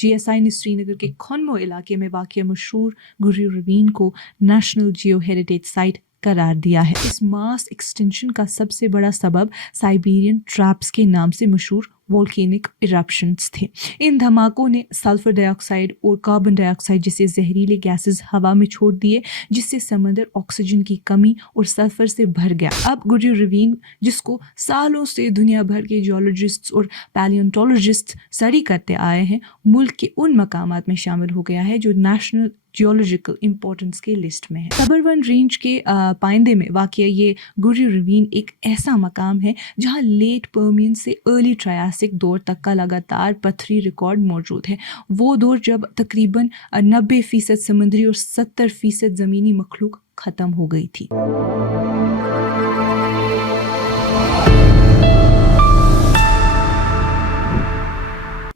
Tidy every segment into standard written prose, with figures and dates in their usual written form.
GSI ने श्रीनगर के खनमो इलाके में वाक़िया मशहूर गुर्जर रवीन को नेशनल जियो हेरिटेज साइट करार दिया है। इस मास एक्सटेंशन का सबसे बड़ा सबब साइबेरियन ट्रैप्स के नाम से मशहूर वोल्केनिक इरप्शंस थे। इन धमाकों ने सल्फर डाइऑक्साइड और कार्बन डाइऑक्साइड जैसे जहरीले गैसेस हवा में छोड़ दिए, जिससे समंदर ऑक्सीजन की कमी और सल्फर से भर गया। अब गुर्जर रवीन, जिसको सालों से दुनिया भर के जियोलॉजिस्ट्स और पैलियोंटोलॉजिस्ट स्टडी करते आए हैं, मुल्क के उन मकामात में शामिल हो गया है जो नेशनल जियोलॉजिकल इंपॉर्टेंस के लिस्ट में है। सबरवन रेंज के पाइंदे में वाक़िया ये गुर्जर रवीन एक ऐसा मकाम है जहाँ लेट पर्मियन से अर्ली ट्रायासिक दौर तक का लगातार पथरी रिकॉर्ड मौजूद है। वो दौर जब तकरीबन 90% समुद्री और 70% ज़मीनी मखलूक ख़त्म हो गई थी।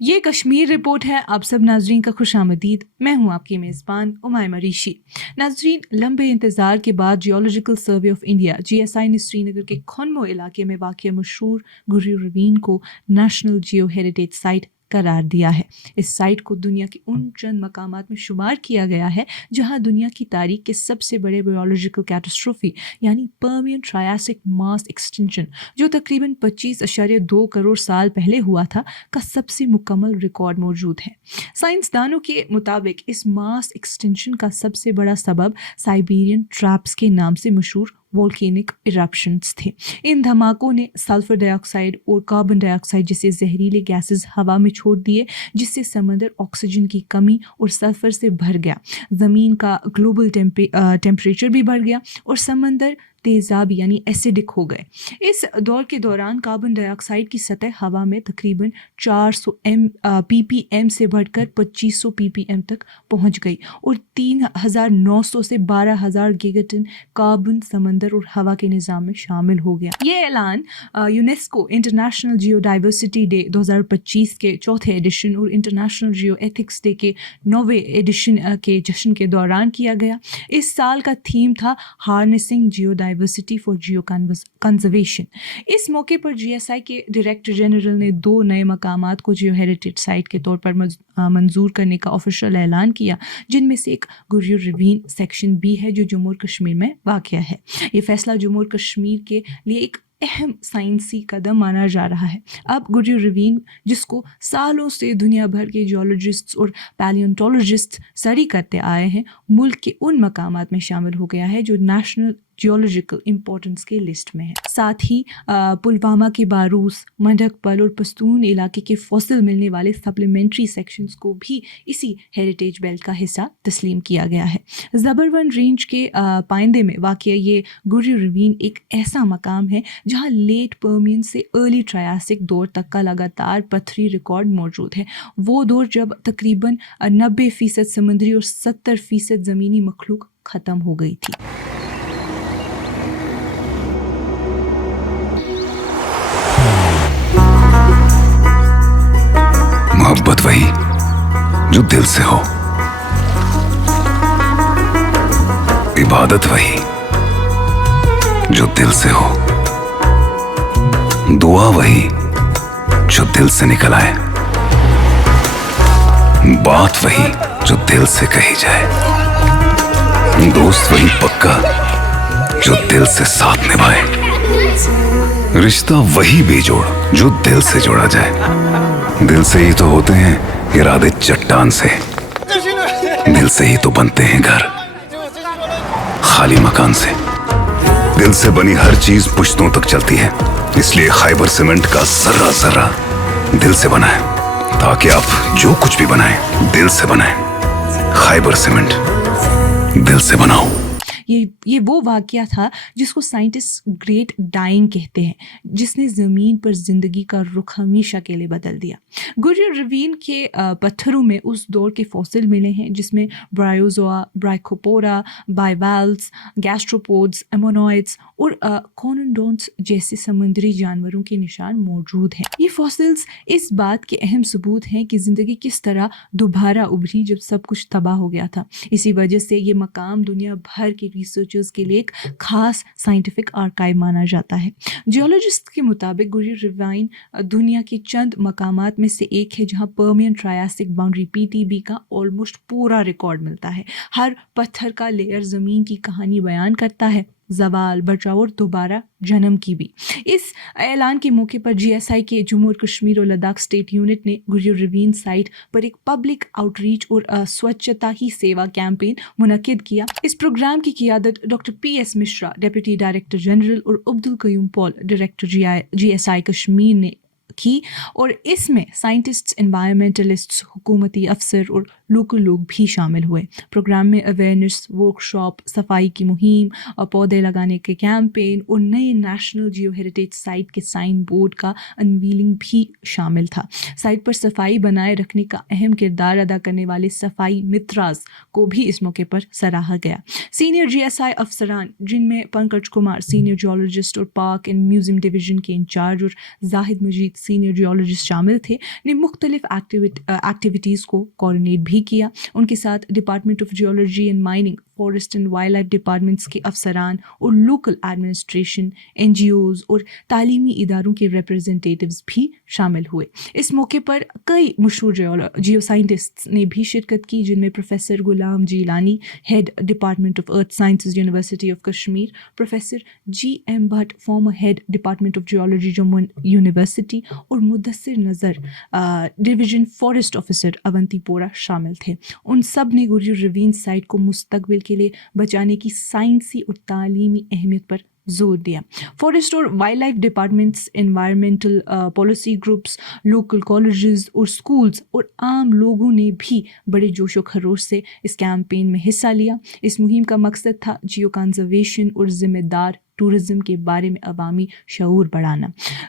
ये कश्मीर रिपोर्ट है। आप सब नाजरीन का खुशामदीद। मैं हूँ आपकी मेज़बान उमायमा ऋषि। नाजरीन, लंबे इंतज़ार के बाद geological survey of India GSI ने श्रीनगर के खनमो इलाके में वाक़िया मशहूर गुर्जर रवीन को नेशनल जियो हेरिटेज साइट करार दिया है। इस साइट को दुनिया के उन चंद मकामात में शुमार किया गया है जहां दुनिया की तारीख के सबसे बड़े बायोलॉजिकल कैटास्ट्रोफी यानी पर्मियन ट्रायासिक मास एक्सटेंशन, जो तकरीबन 25.2 करोड़ साल पहले हुआ था, का सबसे मुकम्मल रिकॉर्ड मौजूद है। साइंसदानों के मुताबिक इस मास एक्सटेंशन का सबसे बड़ा सबब साइबेरियन ट्रैप्स के नाम से मशहूर वोल्केनिक इरप्शंस थे। इन धमाकों ने सल्फर डाइऑक्साइड और कार्बन डाइऑक्साइड जैसे जहरीले गैसेस हवा में छोड़ दिए, जिससे समंदर ऑक्सीजन की कमी और सल्फर से भर गया। ज़मीन का ग्लोबल टेम्परेचर भी बढ़ गया और समंदर तेज़ाब यानी एसिडिक हो गए। इस दौर के दौरान कार्बन डाइऑक्साइड की सतह हवा में तकरीबन 400 ppm से बढ़कर 2500 ppm तक पहुंच गई और 3900 से 12000 गीगाटन कार्बन समंदर और हवा के निज़ाम में शामिल हो गया। ये ऐलान यूनेस्को इंटरनेशनल जियो डाइवर्सिटी डे 2025 के चौथे एडिशन और इंटरनेशनल जियो एथिक्स डे के 9वें एडिशन के जश्न के दौरान किया गया। इस साल का थीम था harnessing Jio diversity for Jio conservation. इस मौके पर GSI के डायरेक्टर जनरल ने 2 नए मकामात को जियो हेरिटेज साइट के तौर पर मंजूर करने का ऑफिशियल ऐलान किया, जिनमें से एक गुर्जर रवीन सेक्शन B है जो जम्मू और कश्मीर में वाक़िया है। ये फैसला जम्मू और कश्मीर के लिए एक अहम साइंसी कदम माना जा रहा है। अब गुर्जर रवीन, जिसको सालों से दुनिया भर के जियोलॉजिस्ट्स और पैलियोंटोलॉजिस्ट स्टडी करते आए हैं, मुल्क के उन मकामात में शामिल हो गया है जो नेशनल जियोलॉजिकल इंपॉर्टेंस के लिस्ट में है। साथ ही पुलवामा के बारूस, मंडकपल और पश्तून इलाके के फॉसिल मिलने वाले सप्लीमेंट्री सेक्शंस को भी इसी हेरिटेज बेल्ट का हिस्सा तस्लीम किया गया है। ज़बरवन रेंज के पाइंदे में वाक़िया ये गुर्जर रवीन एक ऐसा मकाम है जहाँ लेट पर्मियन से अर्ली ट्रायासिक दौर तक का लगातार पथरी रिकॉर्ड मौजूद है। वो दौर जब तकरीबन 90% समुद्री और 70% ज़मीनी मखलूक ख़त्म हो गई थी। मोहब्बत वही जो दिल से हो, इबादत वही जो दिल से हो, दुआ वही जो दिल से निकल आए, बात वही जो दिल से कही जाए, दोस्त वही पक्का जो दिल से साथ निभाए, रिश्ता वही बेजोड़ जो दिल से जोड़ा जाए। दिल से ही तो होते हैं इरादे चट्टान से, दिल से ही तो बनते हैं घर खाली मकान से। दिल से बनी हर चीज पुश्तों तक चलती है, इसलिए खैबर सीमेंट का जर्रा जर्रा दिल से बना है, ताकि आप जो कुछ भी बनाएं दिल से बनाएं। खैबर सीमेंट, दिल से बनाओ। ये वो वाक़या था जिसको साइंटिस्ट ग्रेट डाइंग कहते हैं, जिसने ज़मीन पर ज़िंदगी का रुख हमेशा के लिए बदल दिया। गुर्जर रवीन के पत्थरों में उस दौर के फॉसिल मिले हैं जिसमें ब्रायोज़ोआ, ब्राइकोपोरा, बाइवाल्व्स, गैस्ट्रोपोड्स, एमोनॉइड्स और कॉनोडोंट्स जैसे समुद्री जानवरों के निशान मौजूद हैं। ये फॉसिल्स इस बात के अहम सबूत हैं कि ज़िंदगी किस तरह दोबारा उभरी जब सब कुछ तबाह हो गया था। इसी वजह से ये मकाम दुनिया भर के ریسرچرز کے لیے ایک خاص سائنٹیفک آرکائیو مانا جاتا ہے. جیولوجسٹ کے مطابق گریو ریوائن دنیا کے چند مقامات میں سے ایک ہے جہاں پرمین ٹرائاسک باؤنڈری PTB کا آلموسٹ پورا ریکارڈ ملتا ہے. ہر پتھر کا لیئر زمین کی کہانی بیان کرتا ہے، زوال، بچاؤ اور دوبارہ جنم کی بھی. اس اعلان کے موقع پر GSI کے جموں اور کشمیر اور لداخ اسٹیٹ یونٹ نے گریو ریوین سائٹ پر ایک پبلک آؤٹ ریچ اور سوچھتا ہی سیوا کیمپین منعقد کیا. اس پروگرام کی قیادت doctor PS Mishra, deputy director general, اور عبدالقیوم پال، ڈائریکٹر GSI کشمیر نے کی، اور اس میں سائنٹسٹ، انوائرمنٹلسٹس، حکومتی افسر اور لوکل لوگ بھی شامل ہوئے. پروگرام میں اویئرنیس ورکشاپ، صفائی کی مہم اور پودے لگانے کے کیمپین اور نئے نیشنل جیو ہیریٹیج سائٹ کے سائن بورڈ کا انویلنگ بھی شامل تھا. سائٹ پر صفائی بنائے رکھنے کا اہم کردار ادا کرنے والے صفائی متراز کو بھی اس موقع پر سراہا گیا. سینئر GSI افسران، جن میں پنکج کمار، سینئر جیولوجسٹ اور پارک اینڈ میوزیم ڈویژن کے انچارج، اور زاہد مجید، سینئر جیولوجسٹ شامل تھے، نے مختلف ایکٹیویٹیز کو کوآرڈینیٹ بھی کیا. ان کے ساتھ department of geology and mining, forest and wildlife departments کے افسران اور لوکل ایڈمنسٹریشن، NGOز اور تعلیمی اداروں کے ریپرزنٹیٹیوز بھی شامل ہوئے. اس موقع پر کئی مشہور جیو سائنٹسٹس نے بھی شرکت کی، جن میں professor Ghulam Jilani, head department of earth sciences, university of Kashmir, professor GM Bhat, former head department of geology, Jammu university, اور مدثر نظر، ڈویژن فارسٹ آفیسر، اونتی پورہ شامل تھے. ان سب نے گریو ریوین سائٹ کو مستقبل کے لیے بچانے کی سائنسی اور تعلیمی اہمیت پر زور دیا. فارسٹ اور wildlife departments, environmental policy groups, local colleges اور اسکولز اور عام لوگوں نے بھی بڑے جوش و خروش سے اس کیمپین میں حصہ لیا. اس مہم کا مقصد تھا جیو کنزرویشن اور ذمہ دار ٹورزم کے بارے میں عوامی شعور بڑھانا.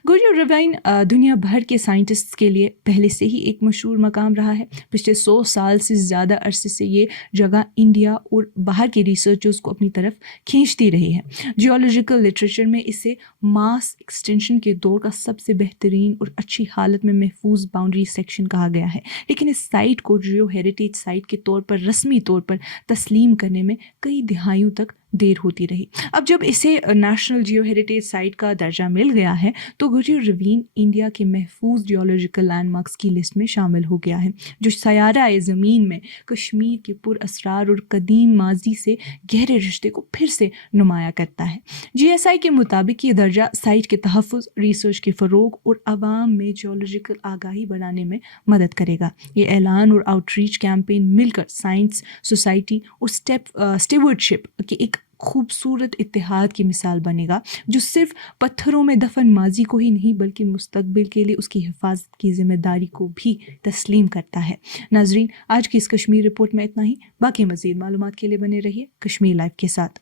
گریو ریوائن دنیا بھر کے سائنٹسٹ کے لیے پہلے سے ہی ایک مشہور مقام رہا ہے. پچھلے 100 سال سے زیادہ عرصے سے یہ جگہ انڈیا اور باہر کے ریسرچرز کو اپنی طرف کھینچتی رہی ہے. جیولوجیکل لٹریچر میں اسے ماس ایکسٹینشن کے دور کا سب سے بہترین اور اچھی حالت میں محفوظ باؤنڈری سیکشن کہا گیا ہے. لیکن اس سائٹ کو جیو ہیریٹیج سائٹ کے طور پر رسمی طور پر تسلیم کرنے میں کئی دہائیوں تک دیر ہوتی رہی. اب جب اسے نیشنل جیو ہیریٹیج سائٹ کا درجہ مل گیا ہے تو گریو ریوین انڈیا کے محفوظ جیولوجیکل لینڈ مارکس کی لسٹ میں شامل ہو گیا ہے، جو سیارہ زمین میں کشمیر کے پر اسرار اور قدیم ماضی سے گہرے رشتے کو پھر سے نمایاں کرتا ہے. GSI کے مطابق یہ درجہ سائٹ کے تحفظ، ریسرچ کے فروغ اور عوام میں جیولوجیکل آگاہی بڑھانے میں مدد کرے گا. یہ اعلان اور آؤٹ ریچ کیمپین مل کر سائنس، سوسائٹی اور اسٹیورڈشپ کے ایک خوبصورت اتحاد کی مثال بنے گا، جو صرف پتھروں میں دفن ماضی کو ہی نہیں بلکہ مستقبل کے لیے اس کی حفاظت کی ذمہ داری کو بھی تسلیم کرتا ہے. ناظرین، آج کی اس کشمیر رپورٹ میں اتنا ہی. باقی مزید معلومات کے لیے بنے رہیے کشمیر لائف کے ساتھ.